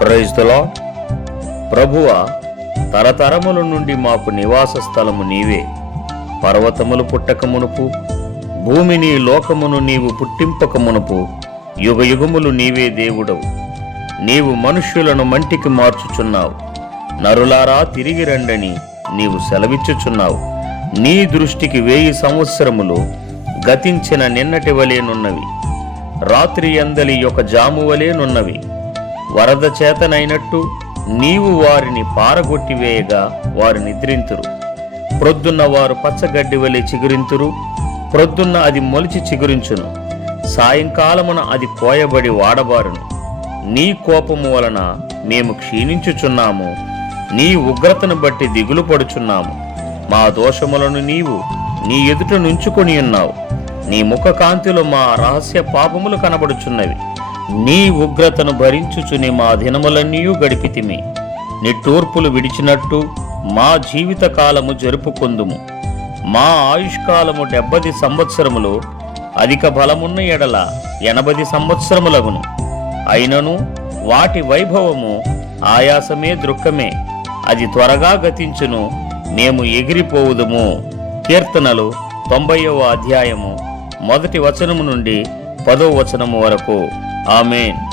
Praise ప్రభువ తరతరముల నుండి మాకు నివాస స్థలము నీవే. పర్వతములు పుట్టక మునుపు భూమిని లోకమును నీవు పుట్టింపక మునుపు యుగ యుగములు నీవే దేవుడవు. నీవు మనుష్యులను మంటికి మార్చుచున్నావు. నరులారా తిరిగి రండని నీవు సెలవిచ్చుచున్నావు. నీ దృష్టికి వేయి సంవత్సరములు గతించిన నిన్నటి వలెనున్నవి రాత్రి అందలి యొక్క జాము వలెనున్నవి వరద చేతనైనట్టు నీవు వారిని పారగొట్టివేయగా వారు నిద్రింతురు. ప్రొద్దున్న వారు పచ్చగడ్డి వలె చిగురింతురు ప్రొద్దున్న అది మొలిచి చిగురించును. సాయంకాలమున అది కోయబడి వాడబారును. నీ కోపము వలన మేము క్షీణించుచున్నాము నీ ఉగ్రతను బట్టి దిగులు పడుచున్నాము. మా దోషములను నీవు నీ ఎదుట నుంచుకొని ఉన్నావు. నీ ముఖ కాంతిలో మా రహస్య పాపములు కనబడుచున్నవి. నీ ఉగ్రతను భరించుచుని మా దినములన్నీ గడిపితిమి. నిట్టూర్పులు విడిచినట్టు మా జీవితకాలము జరుపుకుందుము. జరుపుకొందుము మా ఆయుష్కాలము డెబ్బది సంవత్సరములు అధిక బలమున్న ఎడల ఎనభది సంవత్సరములగును. అయినను వాటి వైభవము ఆయాసమే దృక్కమే. అది త్వరగా గతించును మేము ఎగిరిపోవుదుము. కీర్తనలు తొంభైవ అధ్యాయము మొదటి వచనము నుండి పదో వచనము వరకు. ஆமேன்.